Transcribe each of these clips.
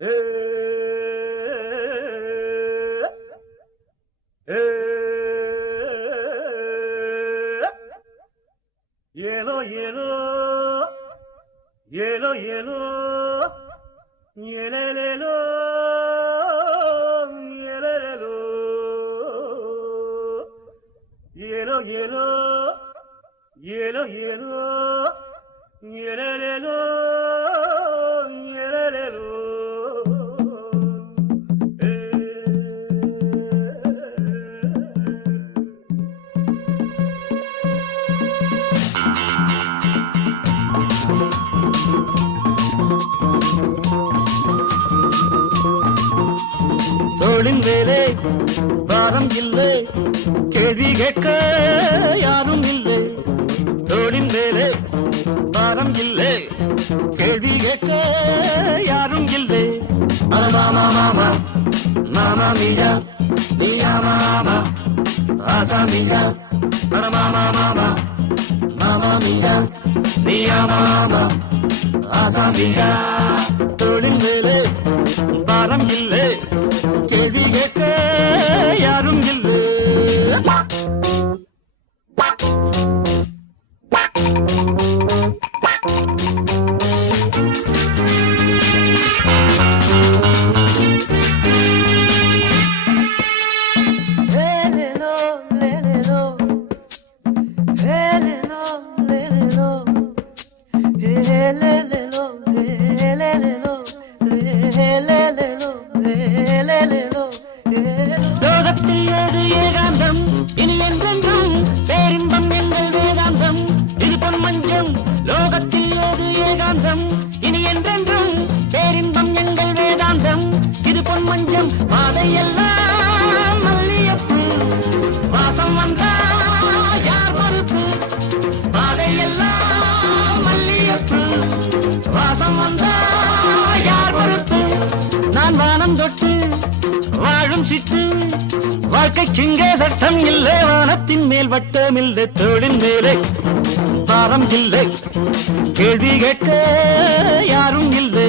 耶喽耶喽，耶喽耶喽，耶来来喽，耶来来喽，耶喽耶喽，耶喽耶喽，耶来来喽，耶来来喽。தோளின் வேலை பாரம் இல்லை. கேள்வி கேட்க யாரும் இல்லை. தோளின் வேலை பாரம் இல்லை. கேள்வி கேட்க யாரும் இல்லை. மாமா மாமா மாமா மீரா மீரா மாமா ஆசா மீரா. மாமா மாமா Anamira, Niyamama, Azamira, Ölüm Baram Gille, லோகத்தில் ஏது ஏகாந்தம்? இனி என்றென்றும் பேரின்பம் எங்கள் வேதாந்தம். இது பொன் மஞ்சம். லோகத்தில் ஏது ஏகாந்தம்? இனி என்றென்றும் பேரின்பம் எங்கள் வேதாந்தம். இது பொன் மஞ்சம். பாதையெல்லாம் மல்லியப்பு வாசம் வந்த நான் வானம் தொட்டு வாழும் சிட்டு வாழ்க்கைக்கிங்கே சட்டம் இல்லை வானத்தின் மேல் வட்டம் இல்லை தோளின் மேலே பாரம் இல்லை கேள்வி கேட்க யாரும் இல்லை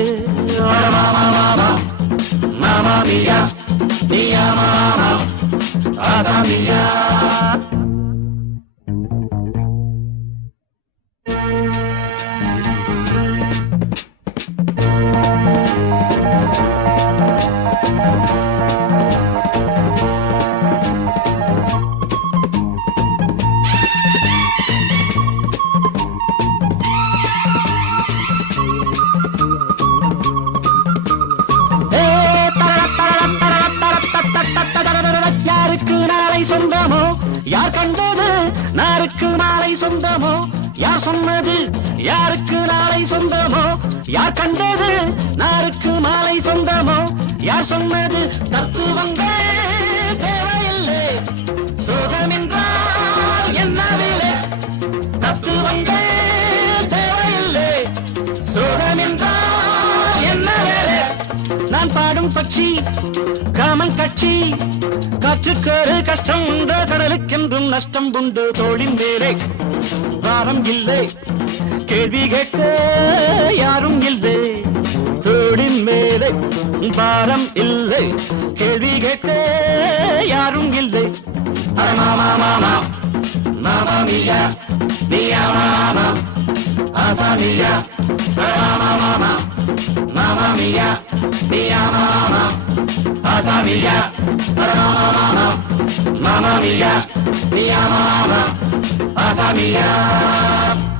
மாமா மாமா மாமா மியா யாருக்கு நாளை சொந்தமோ? யார் சொன்னது? யாருக்கு நாளை சொந்தமோ? யார் கண்டது? நாருக்கு மாலை சொந்தமோ? யார் சொன்னது? தத்துவங்கள் தேவையில்லை. சுகமின்றால் என்ன விலை? தத்துவங்கள் நான் பாடும் பட்சி காமன் கட்சி. காற்றுக்கேறு கஷ்டம் உண்டு கடலுக்கென்றும் நஷ்டம் உண்டு தோளின் மேலே வாரம் இல்லை. கேள்வி கேட்க யாரும் இல்லை தோளின் மேலே பாரம் இல்லை. கேள்வி கேட்க யாரும் இல்லை. மாமா மாமா மாமா மியா மியா மாமா ஆசா மியா. மாமா மாமா mamma mia, mia mamma, passa mia, mamma mamma, mamma mia, mia mamma, passa mia.